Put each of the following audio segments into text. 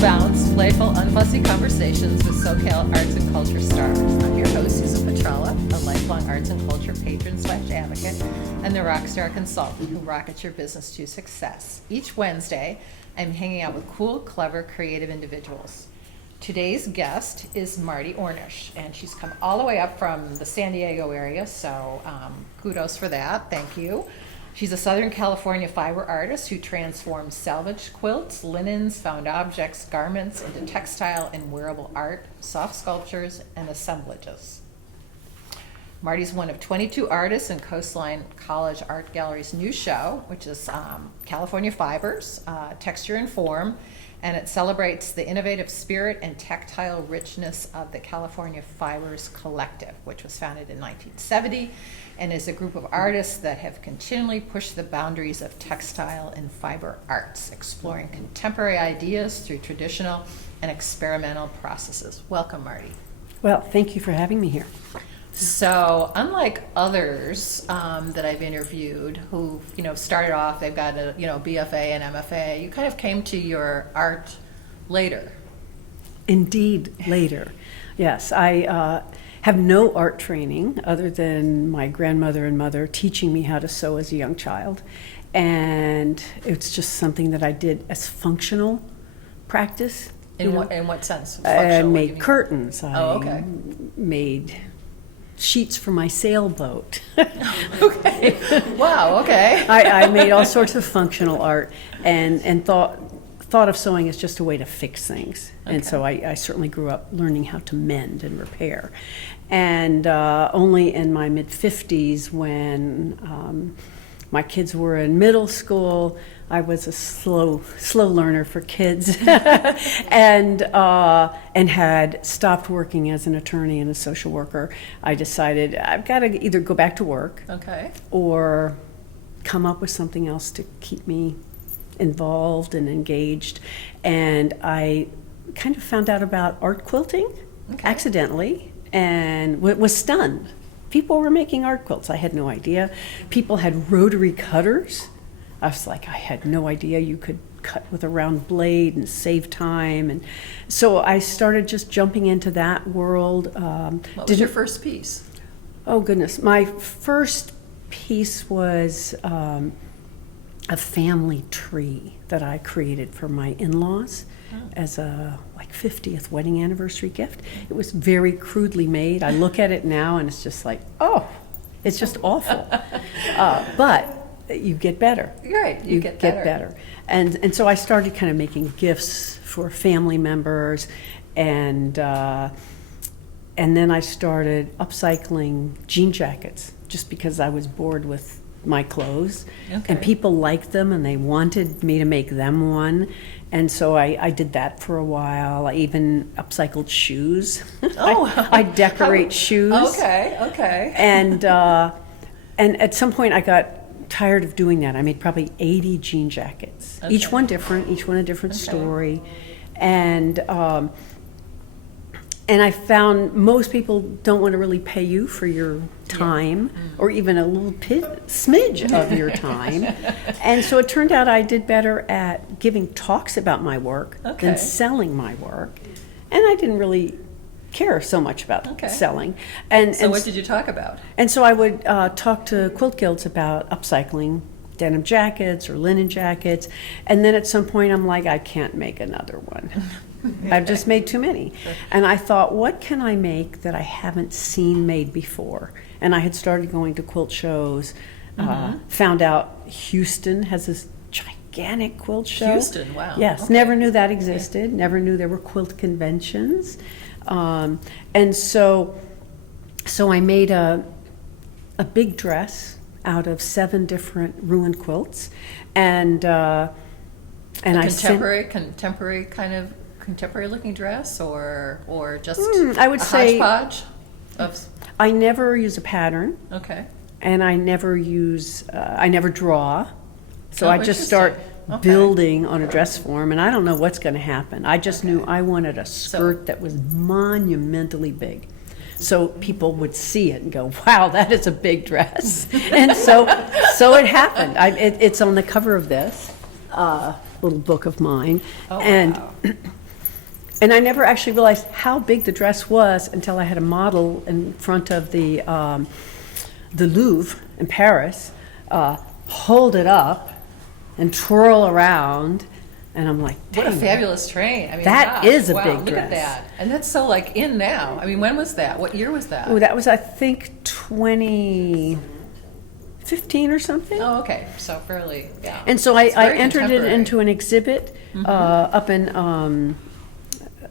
balanced, playful, unfussy conversations with SoCal arts and culture stars. I'm your host, Susan Petrella, a lifelong arts and culture patron/advocate, and the rockstar consultant who rockets your business to success. Each Wednesday, I'm hanging out with cool, clever, creative individuals. Today's guest is Marty Ornish, and she's come all the way up from the San Diego area, so kudos for that. Thank you. She's a Southern California fiber artist who transforms salvaged quilts, linens, found objects, garments into textile and wearable art, soft sculptures, and assemblages. Marty's one of 22 artists in Coastline College Art Gallery's new show, which is California Fibers, Texture and Form, and it celebrates the innovative spirit and tactile richness of the California Fibers Collective, which was founded in 1970 and is a group of artists that have continually pushed the boundaries of textile and fiber arts, exploring contemporary ideas through traditional and experimental processes. Welcome, Marty. Well, thank you for having me here. So, unlike others that I've interviewed who, started off, they've got a, BFA and MFA, you kind of came to your art later. Indeed, later. Yes, I have no art training other than my grandmother and mother teaching me how to sew as a young child. And it's just something that I did as functional practice. In what sense? I made curtains. Okay. I made sheets for my sailboat. Okay. Wow, okay. I made all sorts of functional art and thought of sewing as just a way to fix things. Okay. And so I certainly grew up learning how to mend and repair. And only in my mid-50s, when my kids were in middle school, I was a slow learner for kids, and had stopped working as an attorney and a social worker. I decided I've got to either go back to work, okay, or come up with something else to keep me involved and engaged. And I kind of found out about art quilting accidentally, and was stunned. People were making art quilts. I had no idea. People had rotary cutters. I was like, I had no idea you could cut with a round blade and save time. And so I started just jumping into that world. What was your first piece? Oh, goodness. My first piece was a family tree that I created for my in-laws as a 50th wedding anniversary gift. It was very crudely made. I look at it now and it's just like, oh, it's just awful. But you get better. Right, you get better. And so I started kind of making gifts for family members, and then I started upcycling jean jackets just because I was bored with my clothes. Okay. And people liked them and they wanted me to make them one. And so I did that for a while. I even upcycled shoes. Oh, I decorate shoes. Okay. And at some point I got tired of doing that. I made probably 80 jean jackets, each one different, each one a different story. And I found most people don't want to really pay you for your time, or even a little smidge of your time. And so it turned out I did better at giving talks about my work than selling my work. And I didn't really care so much about selling. So what did you talk about? And so I would talk to quilt guilds about upcycling denim jackets or linen jackets. And then at some point I'm like, I can't make another one. I've just made too many. And I thought, what can I make that I haven't seen made before? And I had started going to quilt shows, found out Houston has this gigantic quilt show. Houston, wow. Yes, never knew that existed, never knew there were quilt conventions. And so I made a big dress out of 7 different ruined quilts, and contemporary looking dress, or just I would say hodgepodge of. I never use a pattern. Okay. And I never draw. So I just start building on a dress form, and I don't know what's going to happen. I just knew I wanted a skirt that was monumentally big. So people would see it and go, wow, that is a big dress. And so it happened. It's on the cover of this little book of mine. Oh, and wow. And I never actually realized how big the dress was until I had a model in front of the Louvre in Paris hold it up and twirl around, and I'm like, What a "Dang, fabulous train. I mean, That gosh, is a wow, big look at dress." that. And that's so like in now. I mean, when was that? What year was that? Oh, that was, I think, 2015 or something. Oh, okay. So fairly, yeah. And so It's I very entered it contemporary. into an exhibit up in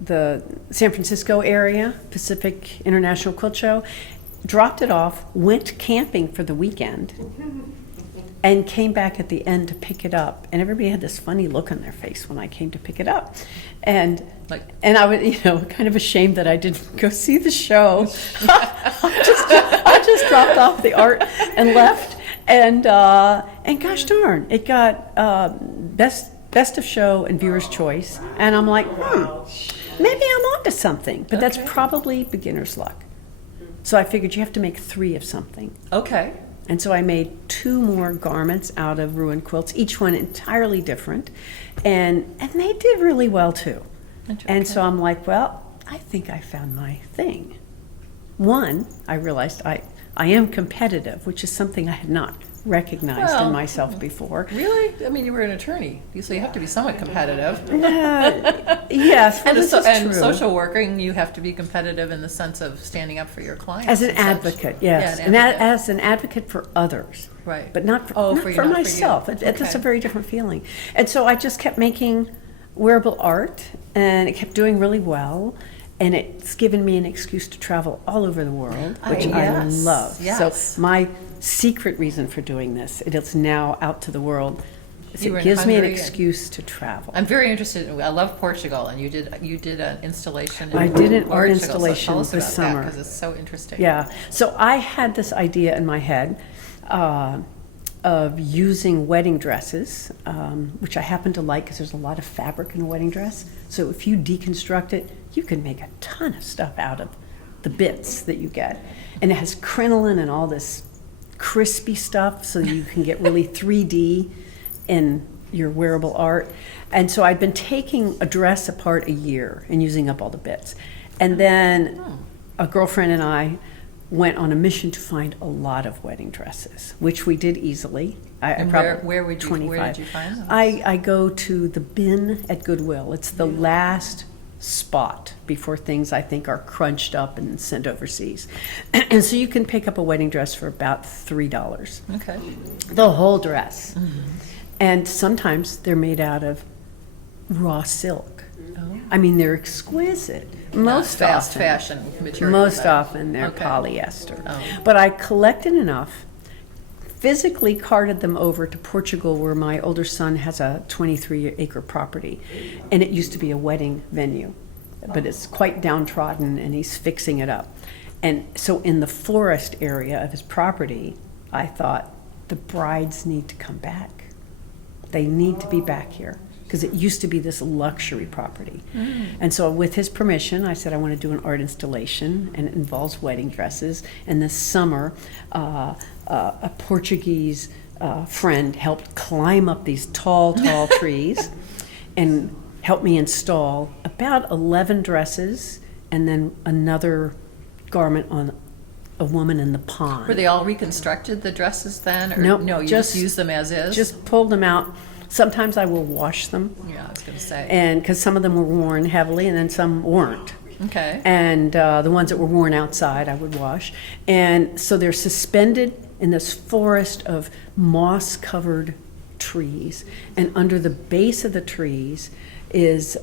the San Francisco area, Pacific International Quilt Show, dropped it off, went camping for the weekend, and came back at the end to pick it up. And everybody had this funny look on their face when I came to pick it up. And I was, kind of ashamed that I didn't go see the show. I just dropped off the art and left. And gosh darn, it got best of show and viewer's choice. And I'm like, maybe I'm onto something. But that's probably beginner's luck. So I figured you have to make 3 of something. Okay. And so I made 2 more garments out of ruined quilts, each one entirely different. And they did really well too. And so I'm like, well, I think I found my thing. One, I realized I am competitive, which is something I had not recognized in myself before. Really? I mean, you were an attorney, so you have to be somewhat competitive. Yes, And, this is and true. social working, you have to be competitive in the sense of standing up for your clients. As an and such. advocate, yes. Yeah, And advocate. as an advocate for others. Right. But not for, Oh, not for you, for not for you. myself. That's Okay. a very different feeling. And so I just kept making wearable art, and it kept doing really well. And it's given me an excuse to travel all over the world, which I Yes, love. yes. So my secret reason for doing this, it's now out to the world, is You were it in gives me an Hungary and- excuse to travel. I'm very interested. I love Portugal, and you did an installation. In I did an art Portugal, installation so tell us this about summer. because it's so interesting. Yeah. So I had this idea in my head of using wedding dresses, which I happen to like because there's a lot of fabric in a wedding dress. So if you deconstruct it, you can make a ton of stuff out of the bits that you get. And it has crinoline and all this crispy stuff so you can get really 3D in your wearable art. And so I'd been taking a dress apart a year and using up all the bits. And then a girlfriend and I went on a mission to find a lot of wedding dresses, which we did easily. And where did you find them? I go to the bin at Goodwill. It's the last spot before things I think are crunched up and sent overseas. And so you can pick up a wedding dress for about $3. Okay. The whole dress. And sometimes they're made out of raw silk. I mean, they're exquisite. Most fast often, fashion material. Most often they're Okay. polyester. Oh. But I collected enough, physically carted them over to Portugal, where my older son has a 23-acre property. And it used to be a wedding venue, but it's quite downtrodden, and he's fixing it up. And so in the forest area of his property, I thought, the brides need to come back. They need to be back here, because it used to be this luxury property. And so with his permission, I said I want to do an art installation, and it involves wedding dresses. And this summer, a Portuguese friend helped climb up these tall trees and helped me install about 11 dresses and then another garment on a woman in the pond. Were they all reconstructed, the dresses then? Or Nope, no, you just use them as is? Just pulled them out. Sometimes I will wash them, Yeah, I was going to say. and because some of them were worn heavily and then some weren't. Okay. And the ones that were worn outside I would wash. And so they're suspended in this forest of moss-covered trees. And under the base of the trees is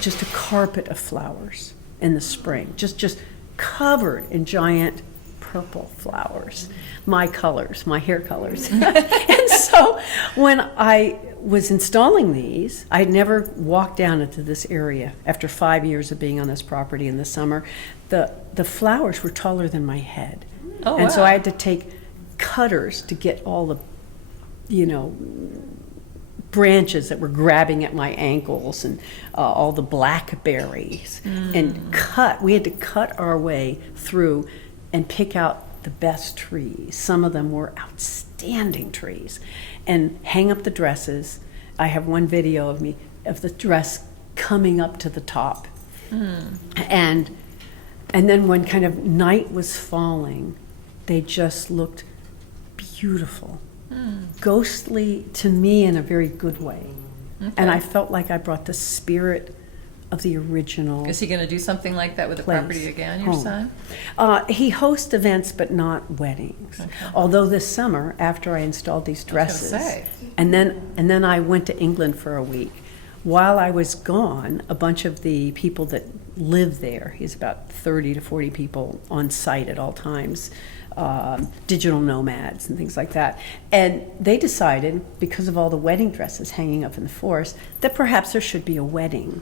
just a carpet of flowers in the spring, just covered in giant purple flowers, my colors, my hair colors. And so when I was installing these, I'd never walked down into this area after 5 years of being on this property in the summer. The flowers were taller than my head. Oh, and so wow. I had to take cutters to get all the, branches that were grabbing at my ankles and all the blackberries and we had to cut our way through and pick out the best trees. Some of them were outstanding trees, and hang up the dresses. I have one video of the dress coming up to the top. And then when kind of night was falling, they just looked beautiful. Ghostly to me in a very good way. And I felt like I brought the spirit of the original. Is he going to do something like that with the place, property again, your home. son? He hosts events, but not weddings. Okay. Although this summer, after I installed these dresses, say. and then I went to England for a week. While I was gone, a bunch of the people that live there, he's about 30 to 40 people on site at all times, digital nomads and things like that. And they decided, because of all the wedding dresses hanging up in the forest, that perhaps there should be a wedding.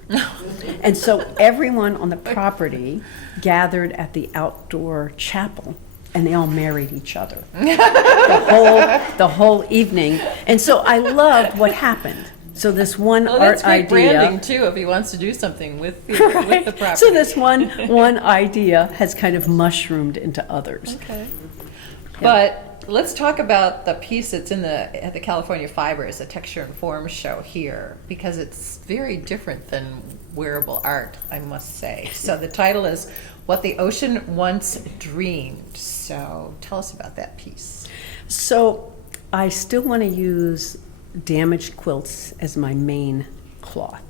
And so everyone on the property gathered at the outdoor chapel, and they all married each other the whole evening. And so I loved what happened. So this one Well, that's art great idea. branding too, if he wants to do something with the, Right. with the property. So this one idea has kind of mushroomed into others. Okay. But let's talk about the piece that's at the California Fibers, the Texture and Form show here, because it's very different than wearable art, I must say. So the title is What the Ocean Once Dreamed. So tell us about that piece. So I still want to use damaged quilts as my main cloth.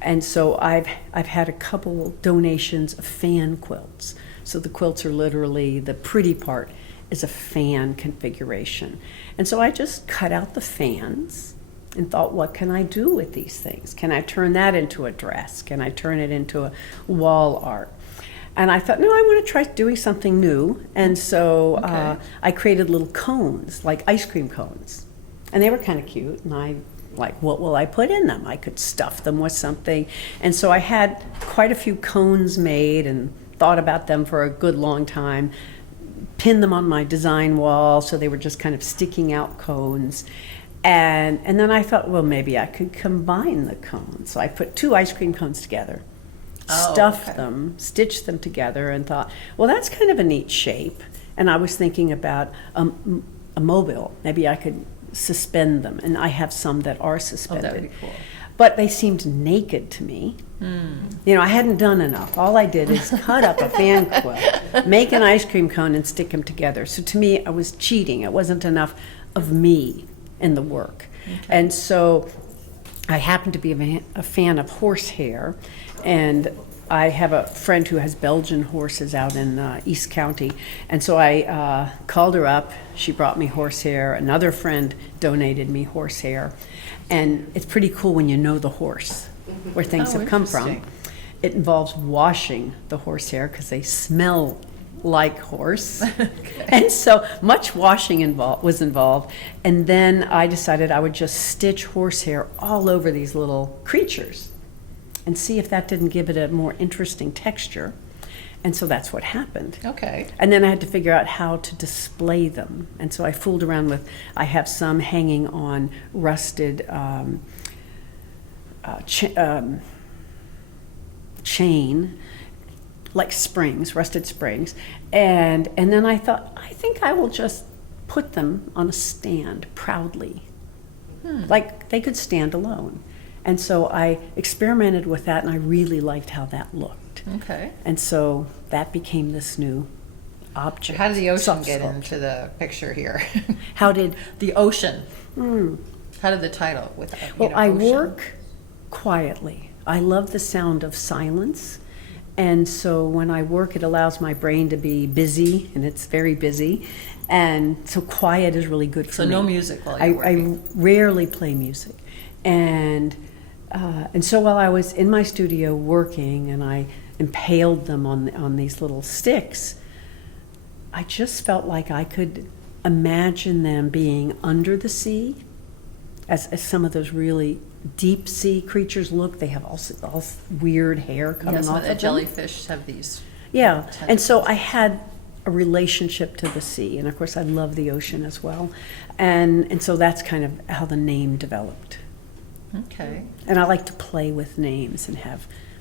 And so I've had a couple donations of fan quilts. So the quilts are literally, the pretty part is a fan configuration. And so I just cut out the fans and thought, what can I do with these things? Can I turn that into a dress? Can I turn it into a wall art? And I thought, no, I want to try doing something new. And so I created little cones, like ice cream cones. And they were kind of cute. And I like, what will I put in them? I could stuff them with something. And so I had quite a few cones made and thought about them for a good long time. Pinned them on my design wall, so they were just kind of sticking out cones. And then I thought, well, maybe I could combine the cones. So I put 2 ice cream cones together, stuffed them, stitched them together, and thought, well, that's kind of a neat shape. And I was thinking about a mobile. Maybe I could suspend them, and I have some that are suspended. Oh, that would be cool. But they seemed naked to me. You know, I hadn't done enough. All I did is cut up a fan quilt, make an ice cream cone, and stick them together. So to me, I was cheating. It wasn't enough of me in the work. And so I happen to be a fan of horsehair, and I have a friend who has Belgian horses out in East County, and so I called her up. She brought me horsehair. Another friend donated me horsehair, and it's pretty cool when you know the horse, where things have come from. Interesting. It involves washing the horsehair because they smell like horse. And so much washing was involved. And then I decided I would just stitch horsehair all over these little creatures and see if that didn't give it a more interesting texture. And so that's what happened. Okay. And then I had to figure out how to display them. And so I fooled around with, I have some hanging on rusted chain, like springs, rusted springs. And then I thought, I think I will just put them on a stand proudly. Like they could stand alone. And so I experimented with that, and I really liked how that looked. Okay. And so that became this new object. How did the ocean get sculpture. into the picture here? How did? The ocean. How did the title with Well, ocean? I work quietly. I love the sound of silence. And so when I work, it allows my brain to be busy, and it's very busy. And so quiet is really good for So me. no music while you're working. I rarely play music. And so while I was in my studio working and I impaled them on these little sticks, I just felt like I could imagine them being under the sea, as some of those really deep sea creatures look. They have all weird hair coming Yes, off of them. jellyfish have these. Yeah, and so I had a relationship to the sea, and of course I love the ocean as well. And so that's kind of how the name developed. Okay. And I like to play with names and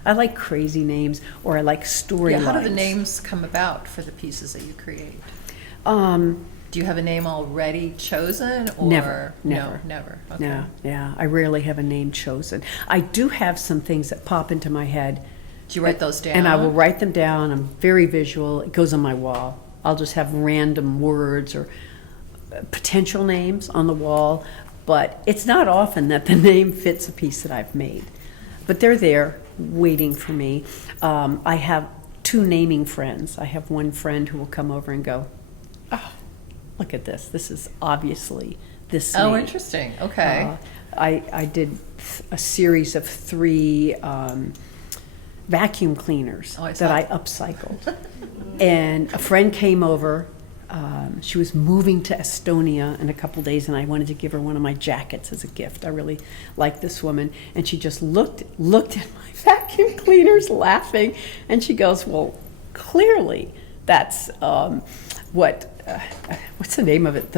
I like crazy names, or I like storylines. Yeah, how do the names come about for the pieces that you create? Do you have a name already chosen, or Never. No, never. Okay. No, yeah, I rarely have a name chosen. I do have some things that pop into my head. Do you write those down? And I will write them down. I'm very visual. It goes on my wall. I'll just have random words or potential names on the wall, but it's not often that the name fits a piece that I've made. But they're there waiting for me. I have 2 naming friends. I have one friend who will come over and go, "Oh, look at this. This is obviously this name." Oh, interesting. Okay. I did a series of 3 vacuum cleaners Oh, I that saw. I upcycled. And a friend came over. She was moving to Estonia in a couple days, and I wanted to give her one of my jackets as a gift. I really like this woman. And she just looked at my vacuum cleaners laughing, and she goes, "Well, clearly that's what's the name of it?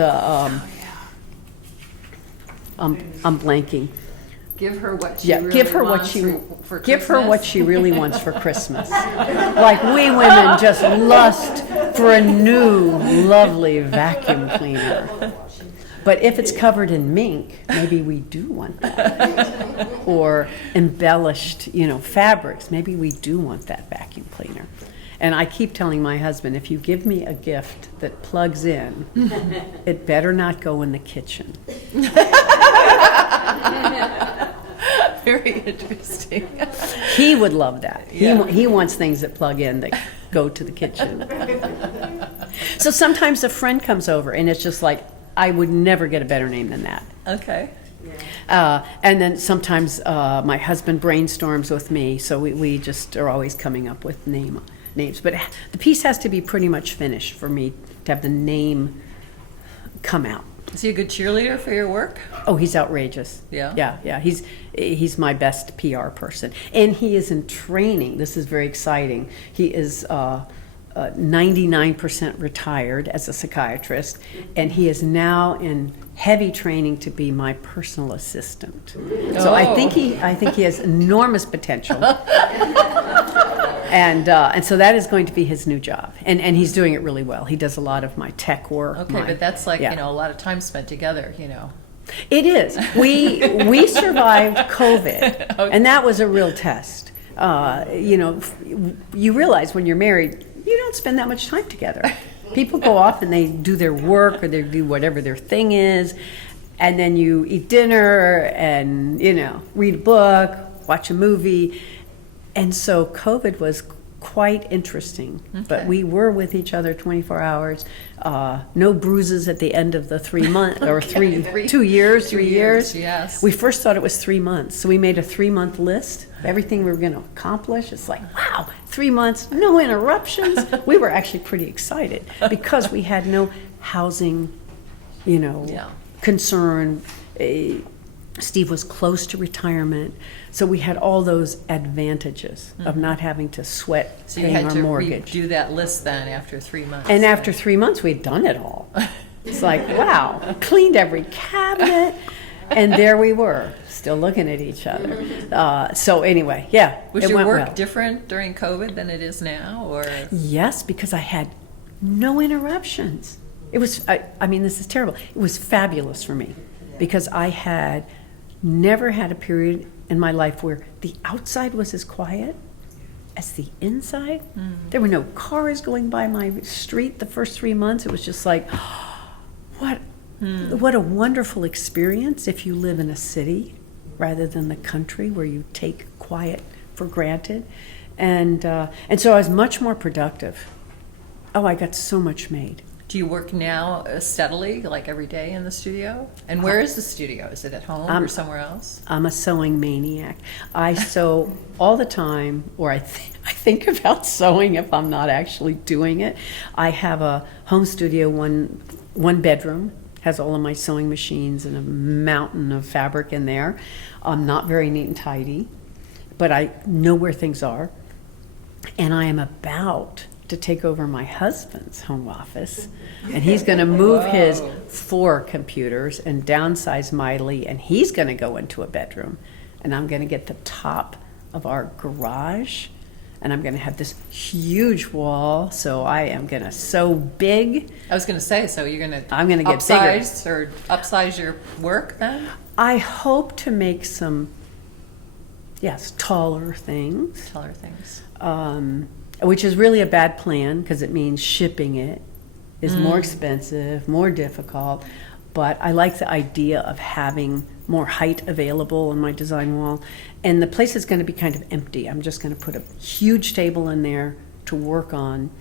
I'm blanking. Give her what she Yeah, really give her what wants she for give her what Christmas? she really wants for Christmas. Like we women just lust for a new, lovely vacuum cleaner. But if it's covered in mink, maybe we do want that. Or embellished, fabrics, maybe we do want that vacuum cleaner. And I keep telling my husband, if you give me a gift that plugs in, it better not go in the kitchen. Very interesting. He would love that. Yeah. He wants things that plug in that go to the kitchen. So sometimes a friend comes over and it's just like, I would never get a better name than that. Okay. And then sometimes my husband brainstorms with me, so we just are always coming up with names. But the piece has to be pretty much finished for me to have the name come out. Is he a good cheerleader for your work? Oh, he's outrageous. Yeah? Yeah. He's my best PR person. And he is in training. This is very exciting. He is 99% retired as a psychiatrist, and he is now in heavy training to be my personal assistant. So I think he has enormous potential. And so that is going to be his new job, and he's doing it really well. He does a lot of my tech work. Okay, but that's like, yeah. a lot of time spent together, It is. We survived COVID, Okay. and that was a real test. You realize when you're married, you don't spend that much time together. People go off and they do their work or they do whatever their thing is, and then you eat dinner and, read a book, watch a movie. And so COVID was quite interesting, but we were with each other 24 hours. No bruises at the end of the 3 months or 2 years, 3 years. Yes. We first thought it was 3 months, so we made a 3-month list of everything we were going to accomplish. It's like, wow, 3 months, no interruptions. We were actually pretty excited because we had no housing, concern. Steve was close to retirement, so we had all those advantages of not having to sweat So you paying had our to mortgage. redo that list then after 3 months. And after 3 months, we'd done it all. It's like, wow, cleaned every cabinet, and there we were, still looking at each other. So anyway, yeah, Was it your went work well. different during COVID than it is now, or? Yes, because I had no interruptions. It was, I mean, this is terrible. It was fabulous for me because I had never had a period in my life where the outside was as quiet as the inside. There were no cars going by my street the first 3 months. It was just like, what a wonderful experience if you live in a city rather than the country where you take quiet for granted. And so I was much more productive. Oh, I got so much made. Do you work now steadily, like every day in the studio? And where is the studio? Is it at home or somewhere else? I'm a sewing maniac. I sew all the time, or I think about sewing if I'm not actually doing it. I have a home studio, one bedroom, has all of my sewing machines and a mountain of fabric in there. I'm not very neat and tidy, but I know where things are. And I am about to take over my husband's home office, and he's going to move his 4 computers and downsize mightily, and he's going to go into a bedroom, and I'm going to get the top of our garage, and I'm going to have this huge wall, so I am going to sew big. I was going to say, so you're going to I'm gonna get upsize or upsize your work then? I hope to make some, yes, taller things, Taller things. which is really a bad plan because it means shipping it is more expensive, more difficult. But I like the idea of having more height available on my design wall. And the place is going to be kind of empty. I'm just going to put a huge table in there to work on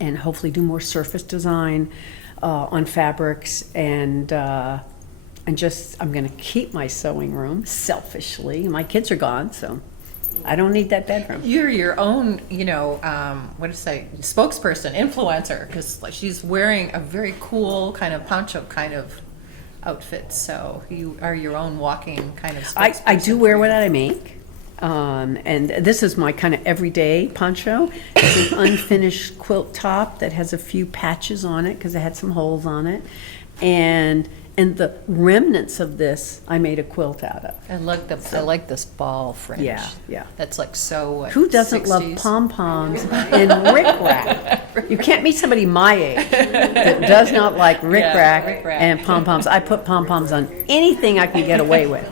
and hopefully do more surface design on fabrics and just, I'm going to keep my sewing room selfishly. My kids are gone, so I don't need that bedroom. You're your own, what to say, spokesperson, influencer, because she's wearing a very cool kind of poncho kind of outfit. So you are your own walking kind of spokesperson. I do wear what I make. And this is my kind of everyday poncho. It's an unfinished quilt top that has a few patches on it because it had some holes on it. And the remnants of this, I made a quilt out of. I like this ball fringe. Yeah, yeah. That's like so. Who doesn't 60s? love pom-poms and rickrack? You can't meet somebody my age that does not like rickrack rickrack. and pom-poms. I put pom-poms on anything I can get away with.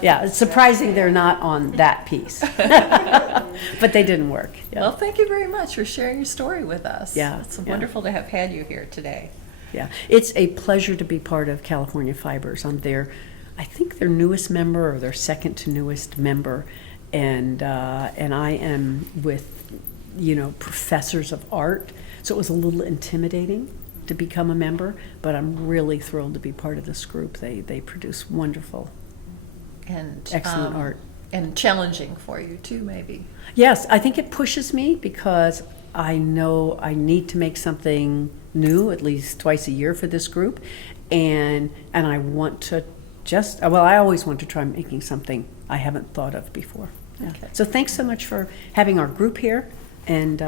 Yeah, it's surprising they're not on that piece. But they didn't work. Yeah. Well, thank you very much for sharing your story with us. Yeah, It's yeah. wonderful to have had you here today. Yeah, it's a pleasure to be part of California Fibers. I'm I think their newest member or their second to newest member, and I am with, professors of art. So it was a little intimidating to become a member, but I'm really thrilled to be part of this group. They produce wonderful, And excellent art. And challenging for you too, maybe. Yes, I think it pushes me because I know I need to make something new at least twice a year for this group, and I want to I always want to try making something I haven't thought of before. Yeah. Okay. So thanks so much for having our group here and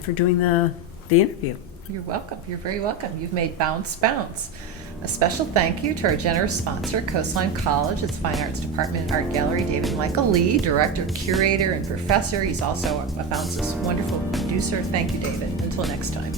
for doing the interview. You're welcome. You're very welcome. You've made Bounce Bounce. A special thank you to our generous sponsor, Coastline College, its Fine Arts Department and Art Gallery, David Michael Lee, director, curator, and professor. He's also a Bounce's wonderful producer. Thank you, David. Until next time.